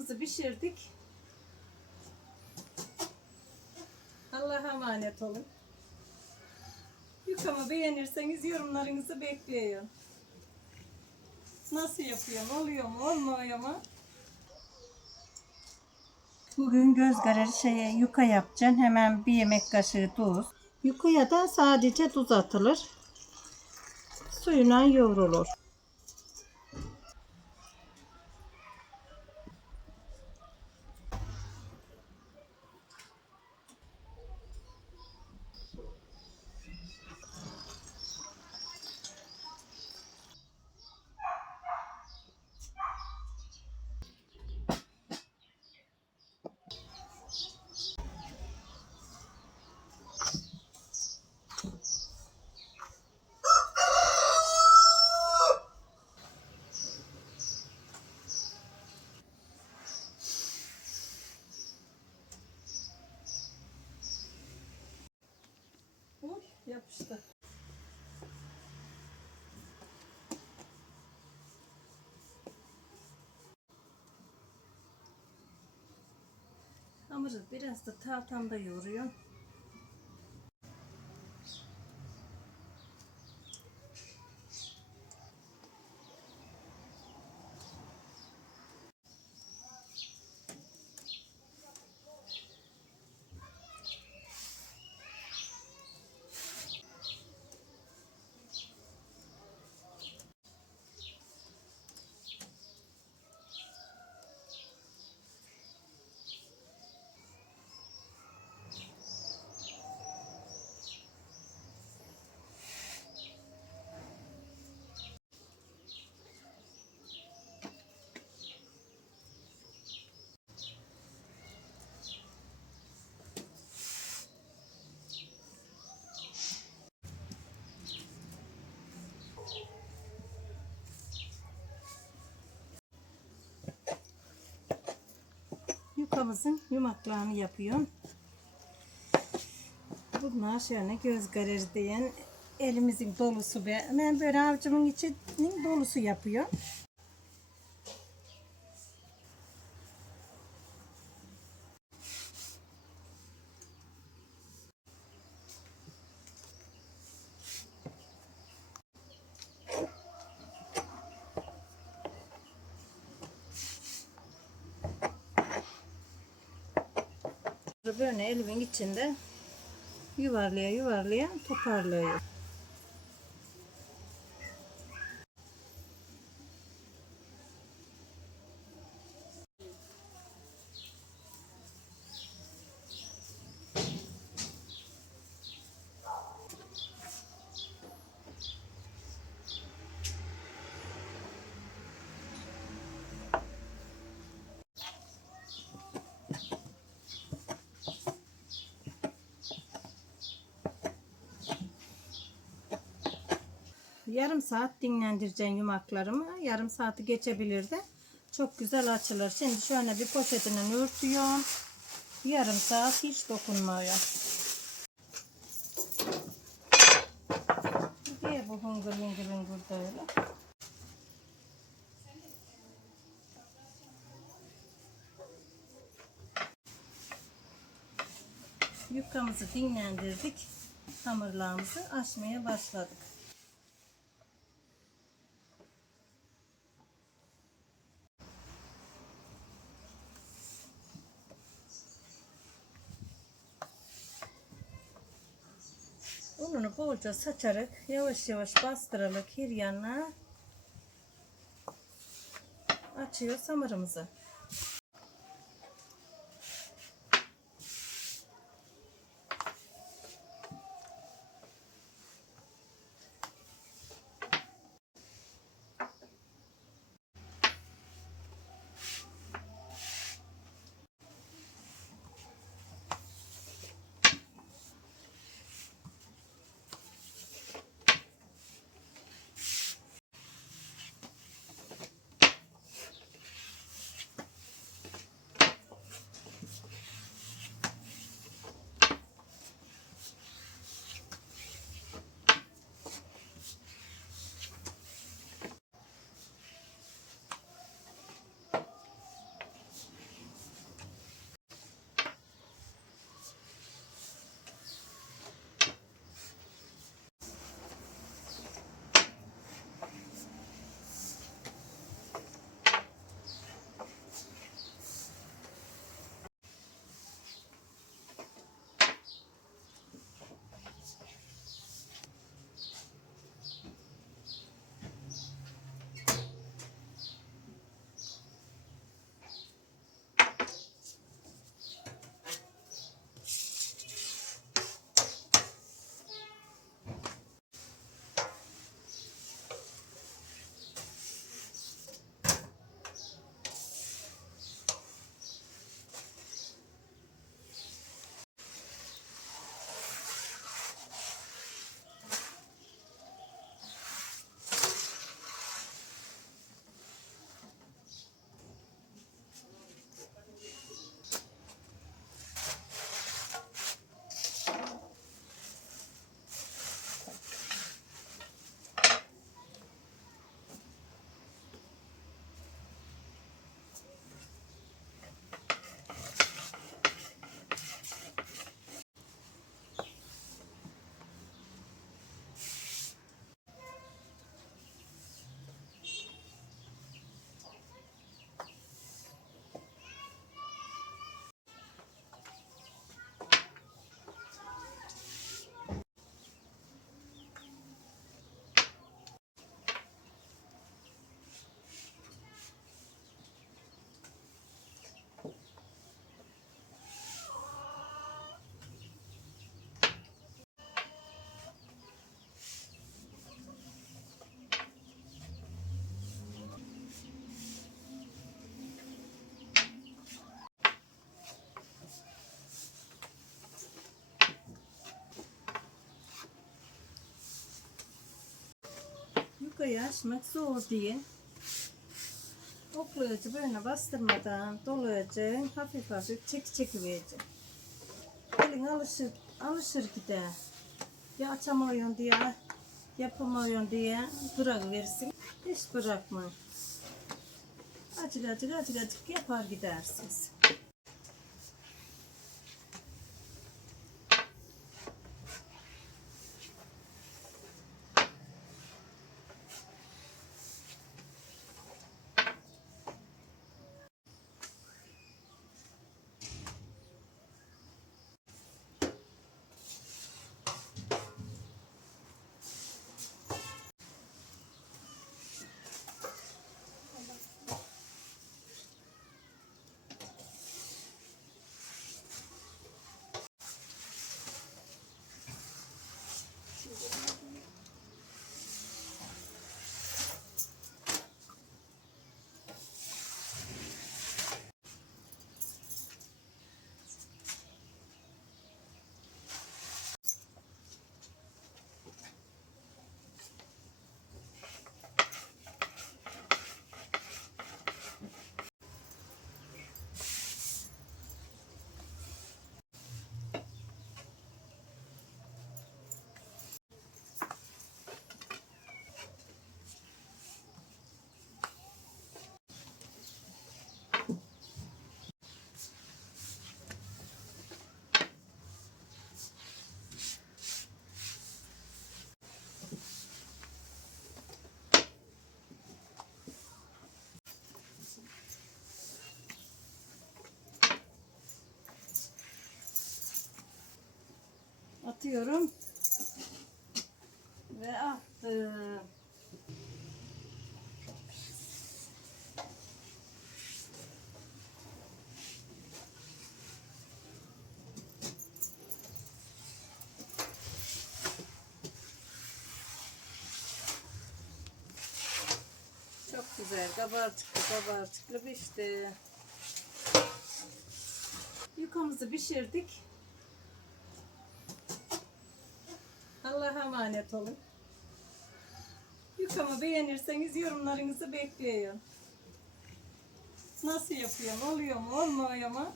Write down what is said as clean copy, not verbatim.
Yufkamızı pişirdik. Allah'a emanet olun. Yufkamı beğenirseniz yorumlarınızı bekliyorum. Nasıl yapıyorum? Oluyor mu? Olmuyor mu? Bugün göz kararı yuka yapacağım. Hemen bir yemek kaşığı tuz. Yukaya da sadece tuz atılır. Suyuna yoğrulur. Yapıştı. Hamuru biraz da tahtamda yoğuruyorum. Yufkamızın yumaklarını yapıyorum. Bunlar şöyle göz kararı diyen elimizin dolusu be. Ben böyle avucumun içinin dolusu yapıyorum. Böyle elimin içinde yuvarlaya yuvarlaya toparlıyorum. Yarım saat dinlendireceğim yumaklarımı. Yarım saati geçebilir de çok güzel açılır. Şimdi şöyle bir poşetini örtüyorum. Yarım saat hiç dokunmuyor. Diye bu hıngır hıngır hıngır böyle. Yufkamızı dinlendirdik. Hamurlarımızı açmaya başladık. Ununu bolca saçarak yavaş yavaş bastırarak her yanına açıyoruz hamurumuzu. burayı açmak zor değil. Oklayıcı böyle bastırmadan dolayıcı hafif hafif çekivereceksin. Elin alışır gider. Ya açamıyorsun diye, yapamıyorsun diye bırakıversin. Hiç bırakma. Acık yapar gidersiniz. Atıyorum ve attım. Çok güzel kabarcıklı pişti. Yufkamızı pişirdik. Allah'a emanet olun. Yufkamı beğenirseniz yorumlarınızı bekliyorum. Nasıl yapıyorum? Oluyor mu? Olmuyor mu?